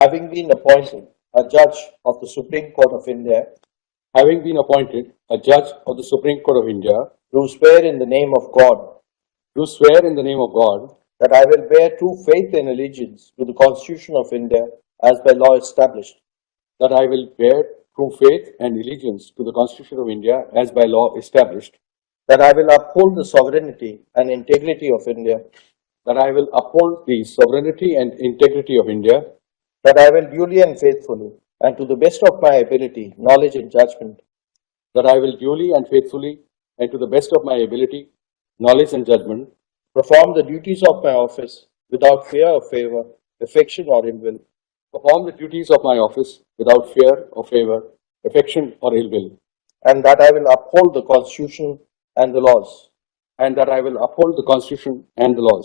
Having been appointed a judge of the Supreme Court of India, having been appointed a judge of the Supreme Court of India, do swear in the name of God do swear in the name of God that I will bear true faith and allegiance to the Constitution of India as by law established, that I will bear true faith and allegiance to the Constitution of India as by law established, that I will uphold the sovereignty and integrity of India, that I will uphold the sovereignty and integrity of India, that I will duly and faithfully and to the best of my ability, knowledge and judgment, that I will duly and faithfully and to the best of my ability, knowledge and judgment, perform the duties of my office without fear or favor, affection or ill will, perform the duties of my office without fear or favor, affection or ill will, and that I will uphold the Constitution and the laws. and that I will uphold the Constitution and the laws.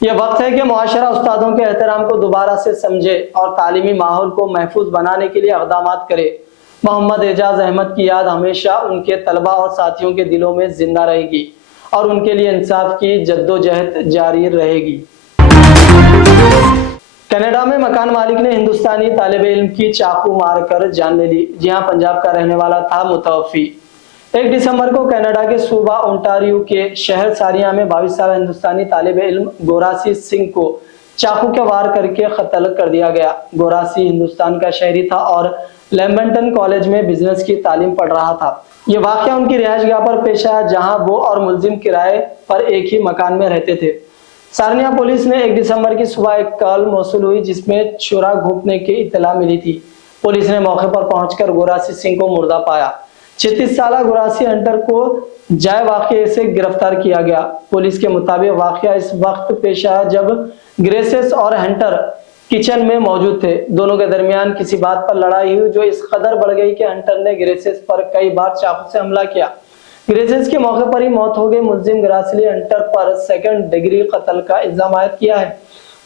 یہ وقت ہے کہ معاشرہ استادوں کے احترام کو دوبارہ سے سمجھے اور تعلیمی ماحول کو محفوظ بنانے کے لیے اقدامات کرے۔ محمد اعجاز احمد کی یاد ہمیشہ ان کے طلبہ اور ساتھیوں کے دلوں میں زندہ رہے گی اور ان کے لیے انصاف کی جدوجہد جاری رہے گی۔ کینیڈا میں مکان مالک نے ہندوستانی طالب علم کی چاقو مار کر جان لے لی۔ جی ہاں، پنجاب کا رہنے والا تھا متوفی۔ 1 دسمبر کو کینیڈا کے صوبہ اونٹاریو کے شہر ساریاں میں 22 سالہ ہندوستانی طالب علم گوراسی سنگھ کو چاقو کے وار کر کے قتل کر دیا گیا۔ گوراسی ہندوستان کا شہری تھا اور لیمبنٹن کالج میں بزنس کی تعلیم پڑھ رہا تھا۔ یہ واقعہ ان کی رہائش گاہ پر پیش آیا جہاں وہ اور ملزم کرائے پر ایک ہی مکان میں رہتے تھے۔ سارنیا پولیس نے 1 دسمبر کی صبح ایک کال موصول ہوئی جس میں چورا گھونپنے کی اطلاع ملی تھی۔ پولیس نے موقع پر پہنچ کر گوراسی سنگھ کو مردہ پایا۔ 36 سالہ گوراسی ہنٹر کو جائے واقعے سے گرفتار کیا گیا۔ پولیس کے مطابق واقعہ اس وقت پیش آیا جب گریسس اور ہنٹر کچن میں موجود تھے۔ دونوں کے درمیان کسی بات پر لڑائی ہوئی جو اس قدر بڑھ گئی کہ ہنٹر نے گریسس پر کئی بار چاقو سے حملہ کیا۔ گریسس کے موقع پر ہی موت ہو گئی۔ ملزم گراسلی ہنٹر پر 2nd ڈگری قتل کا الزام عائد کیا ہے۔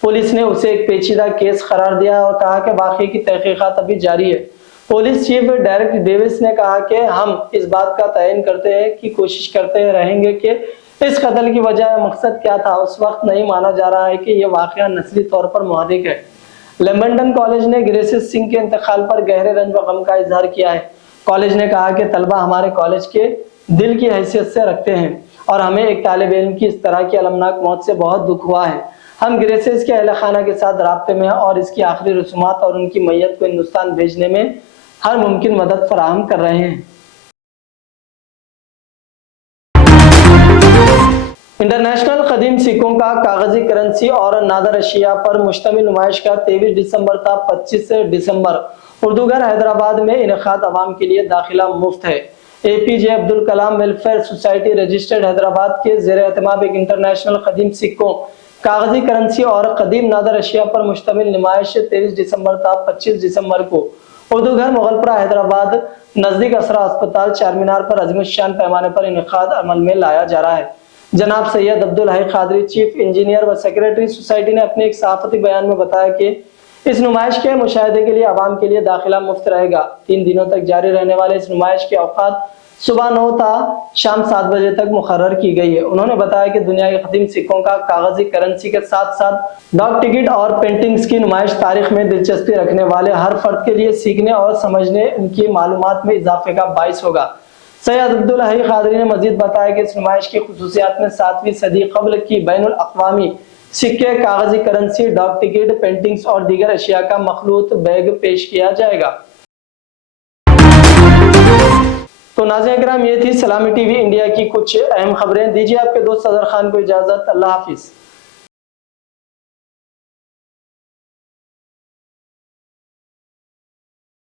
پولیس نے اسے ایک پیچیدہ کیس قرار دیا اور کہا کہ واقعے کی تحقیقات ابھی جاری ہے۔ پولیس چیف ڈیرک ڈیوس نے کہا کہ ہم اس بات کا تعین کرتے ہیں کہ کوشش کرتے رہیں گے کہ اس قتل کی وجہ مقصد کیا تھا۔ اس وقت نہیں مانا جا رہا ہے کہ یہ واقعہ نسلی طور پر محرک ہے۔ لیمبنٹن کالج نے گریسس سنگھ کے انتقال پر گہرے رنج و غم کا اظہار کیا ہے۔ کالج نے کہا کہ طلبہ ہمارے کالج کے دل کی حیثیت سے رکھتے ہیں اور ہمیں ایک طالب علم کی اس طرح کی المناک موت سے بہت دکھ ہوا ہے۔ ہم گریسس کے اہل خانہ کے ساتھ رابطے میں ہیں اور اس کی آخری رسومات اور ان کی میت کو ہندوستان بھیجنے میں ہر ممکن مدد فراہم کر رہے ہیں۔ انٹرنیشنل قدیم سکوں کا کاغذی کرنسی اور نادر اشیاء پر مشتمل نمائش کا 23 دسمبر تا 25 دسمبر اردو گھر حیدرآباد میں انعقاد عوام کے لیے داخلہ مفت ہے۔ A P J Abdul Kalam welfare society registered Hyderabad کے زیر اہتمام ایک انٹرنیشنل قدیم سکوں، کاغذی کرنسی اور قدیم نادر اشیاء پر مشتمل نمائش 23 دسمبر تا 25 دسمبر کو اردو گھر مغل حیدرآباد نزدیک اسرا اسپتال چار مینار پر عظیم الشان پیمانے پر انعقاد عمل میں لایا جا رہا ہے۔ جناب سید عبدالحی قادری، چیف انجینئر و سیکریٹری سوسائٹی نے اپنے ایک صحافتی بیان میں بتایا کہ اس نمائش کے مشاہدے کے لیے عوام کے لیے داخلہ مفت رہے گا۔ 3 دنوں تک جاری رہنے والے اس نمائش کے اوقات صبح 9 تا شام 7 بجے تک مقرر کی گئی ہے۔ انہوں نے بتایا کہ دنیا کے قدیم سکوں کا کاغذی کرنسی کے ساتھ ساتھ ڈاک ٹکٹ اور پینٹنگز کی نمائش تاریخ میں دلچسپی رکھنے والے ہر فرد کے لیے سیکھنے اور سمجھنے ان کی معلومات میں اضافے کا باعث ہوگا۔ سید عبدالحی قادری نے مزید بتایا کہ اس نمائش کی خصوصیات میں 7ویں صدی قبل کی بین الاقوامی سکے، کاغذی کرنسی، ڈاک ٹکٹ، پینٹنگز اور دیگر اشیاء کا مخلوط بیگ پیش کیا جائے گا۔ تو ناظرین اکرام، یہ تھی سلامی ٹی وی انڈیا کی کچھ اہم خبریں۔ دیجیے آپ کے دوست اظہر خان کو اجازت۔ اللہ حافظ۔